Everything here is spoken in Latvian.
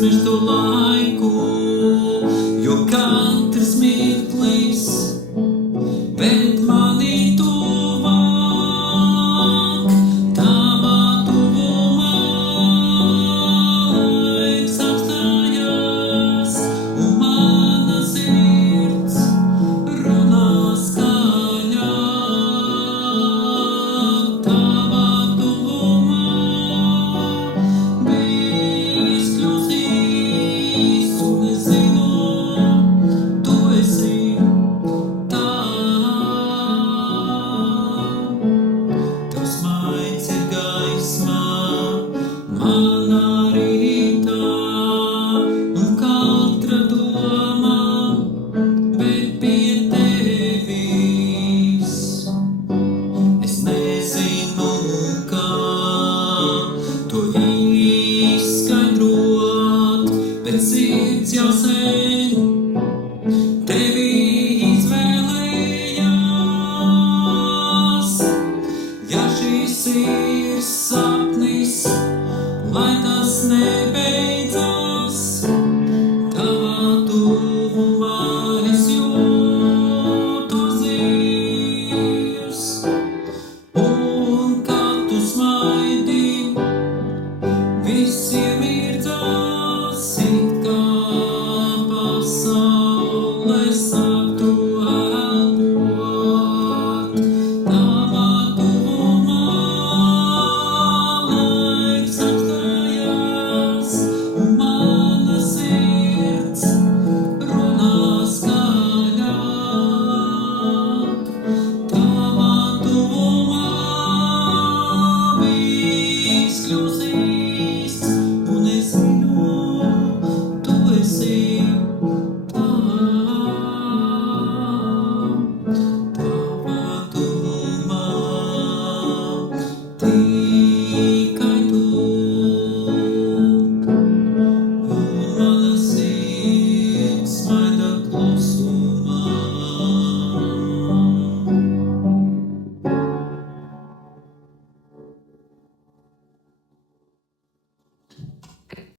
aizmirst to laiku, jo katrs mirklis ved mani tuvāk. Tavā tuvumā laiks apstājās, un mana sirds runā skaļāk. Tavā tuvumā viss kļūst īsts, un es zinu, tu esi tā. Tavs maigs ir gaisma manā rītā, un katra doma ved pie tevis. Es nezinu, kā to izskaidrot, bet sirds jau sen